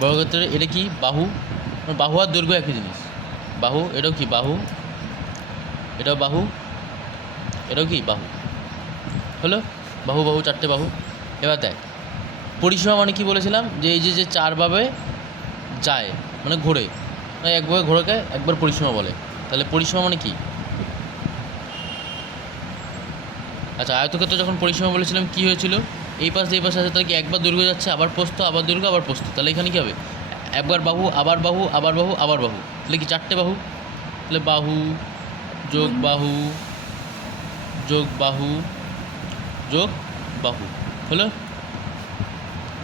বর্গক্ষেত্রের এটা কি বাহু, বাহু আর দৈর্ঘ্য একই জিনিস। বাহু, এটাও কি বাহু, এটাও বাহু, এটাও কি বাহু। হলো বাহু বাহু, চারটে বাহু। এবার দেখ পরিসীমা মানে কি বলেছিলাম, যে এই যে চারভাবে যায় মানে ঘোরে, মানে একভাবে ঘোরাকে একবার পরিসীমা বলে। তাহলে পরিসীমা মানে কি? আচ্ছা, আয়তক্ষেত্র যখন পরিসীমা বলেছিলাম কি হয়েছিল, এই পাশ দিয়ে এই পাশে আছে, তাহলে কি একবার দৈর্ঘ্য যাচ্ছে, আবার প্রস্থ, আবার দৈর্ঘ্য, আবার প্রস্থ। তাহলে এখানে কী হবে, একবার বাহু, আবার বাহু, আবার বাহু, আবার বাহু। তাহলে কি চারটে বাহু, তাহলে বাহু যোগ বাহু যোগ বাহু যোগ বাহু হলো।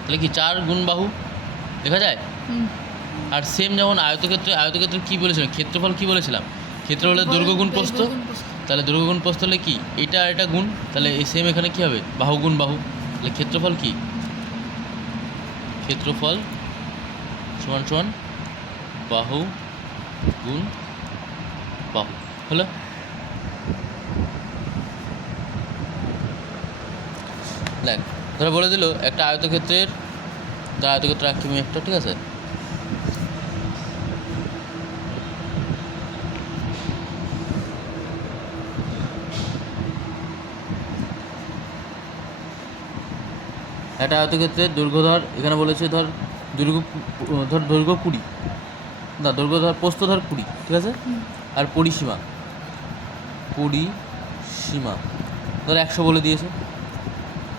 তাহলে কি 4 গুণ বাহু লেখা যায়। আর সেম যেমন আয়তক্ষেত্রে কী বলেছিলাম, ক্ষেত্রফল কী বলেছিলাম, ক্ষেত্র হলে দৈর্ঘ্য গুণ প্রস্থ। তাহলে দৈর্ঘ্য গুণ প্রস্থ হলে কি, এটা আর এটা গুণ, তাহলে এই সেম এখানে কী হবে, বাহু গুণ বাহু। তাহলে ক্ষেত্রফল কি, ক্ষেত্রফল সমান সমান বাহু গুণ বাহু হলো। দেখ ধরো বলে দিল একটা আয়তক্ষেত্রের, তার আয়তক্ষেত্র আঁকি আমি একটা, ঠিক আছে। একটা আয়তক্ষেত্রের দৈর্ঘ্য ধর, এখানে বলেছে ধর দৈর্ঘ্য, দৈর্ঘ্য 20, না দৈর্ঘ্য ধর, প্রস্থ ধর 20, ঠিক আছে। আর পরিসীমা ধর 100 বলে দিয়েছে,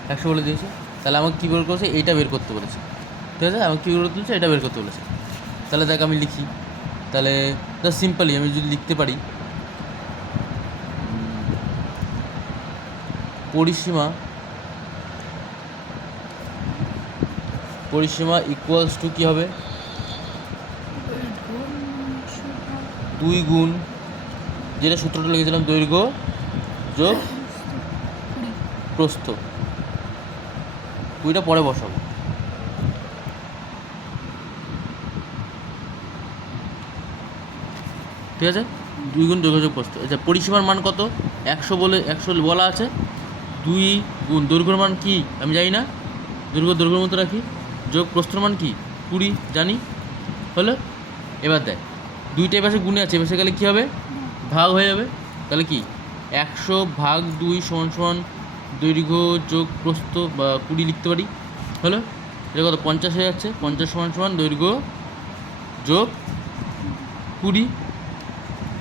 100 বলে দিয়েছে। তাহলে আমাকে কী বের করেছে, এইটা বের করতে বলেছে, ঠিক আছে। আমাকে কী বের করতে বলেছে, এটা বের করতে বলেছে। তাহলে দেখ আমি লিখি, তাহলে জাস্ট সিম্পলি আমি যদি লিখতে পারি, পরিসীমা ইকুয়ালস টু কী হবে, 2 গুণ, যেটা সূত্রটা লিখেছিলাম, দৈর্ঘ্য যোগ প্রস্থ। 2টা পরে বসাবো, ঠিক আছে। 2 গুণ দৈর্ঘ্য যোগ প্রস্থ। আচ্ছা, পরিসীমার মান কত, 100 বলা আছে। 2 গুণ দৈর্ঘ্যের মান কি আমি জানি না, দৈর্ঘ্যের মতো রাখি, যোগ প্রস্থের মান কি 20 জানি, হলো। এবার দেখ 2টা এপাশে গুণে আছে, এপাশে গেলে কী হবে, ভাগ হয়ে যাবে। তাহলে কি 100 ভাগ 2 সমান সমান দৈর্ঘ্য যোগ প্রস্থ বা 20 লিখতে পারি, হলো। এটা কত, 50 হয়ে যাচ্ছে। 50 সমান সমান দৈর্ঘ্য যোগ 20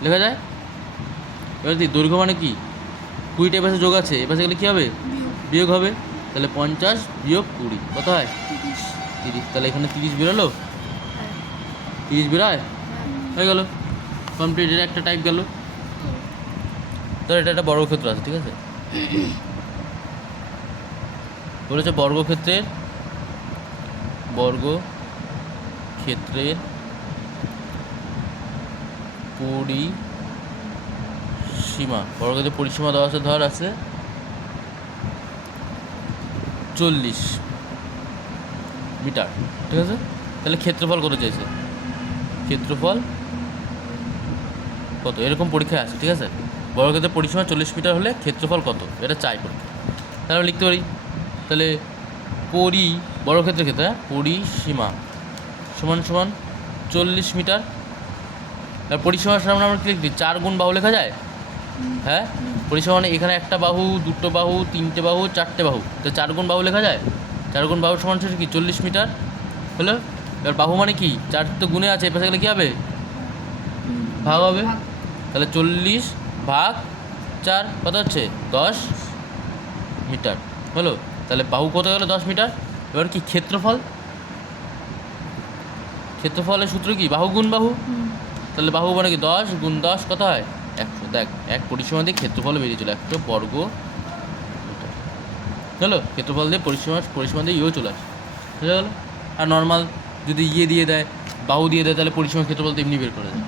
লেখা যায়। এবার কি দৈর্ঘ্য মানে কি, 20টা এপাশে যোগ আছে, এপাশে গেলে কী হবে, বিয়োগ হবে। তাহলে 50 বিয়োগ 20 কত হয়, 30। তাহলে এখানে 30 বেরোলো, 30 বেরোয়, হয়ে গেল কমপ্লিট। এটা একটা টাইপ গেল। ধর এটা একটা বর্গক্ষেত্র আছে, ঠিক আছে। বলেছে বর্গক্ষেত্রের পরিসীমা, বর্গক্ষেত্রের পরিসীমা দেওয়া আছে, ধর আছে 40 মিটার, ঠিক আছে। তাহলে ক্ষেত্রফল কত চাইছে, ক্ষেত্রফল কত, এরকম পরীক্ষায় আছে, ঠিক আছে। বর্গক্ষেত্রের পরিসীমা 40 মিটার হলে ক্ষেত্রফল কত, এটা চাই পরীক্ষা। তাহলে লিখতে পারি, তাহলে বর্গক্ষেত্রের ক্ষেত্রে পরিসীমা সমান সমান 40 মিটার। আর পরিসীমার সামনে আমরা কি লিখি, 4 গুণ বাহু লেখা যায়। হ্যাঁ, পরিসীমা মানে এখানে একটা বাহু, দুটো বাহু, তিনটে বাহু, চারটে বাহু, তো 4 গুণ বাহু লেখা যায়। 4 গুণ বাহু সমান কি 40 মিটার, হলো। এবার বাহু মানে কি, 4 তো গুণে আছে, এপাশে গেলে কী হবে, ভাগ হবে। তাহলে 40 ভাগ 4 কত হচ্ছে, 10 মিটার, হলো। তাহলে বাহু কত গেলো, 10 মিটার। এবার কি ক্ষেত্রফলের সূত্র কি, বাহু গুণ বাহু। তাহলে বাহু মানে কি 10 গুণ 10 কত হয়, 100। দেখ এক পরিসীমা দিয়ে ক্ষেত্রফল বেরিয়ে চলে 100 বর্গ মিটার, হলো। ক্ষেত্রফল দিয়ে পরিসীমা দিয়ে চলে আসে, বুঝা গেলো। আর নর্মাল যদি দিয়ে দেয়, বাহু দিয়ে দেয়, তাহলে পরিসীমা ক্ষেত্রফল তো এমনি বের করা যায়।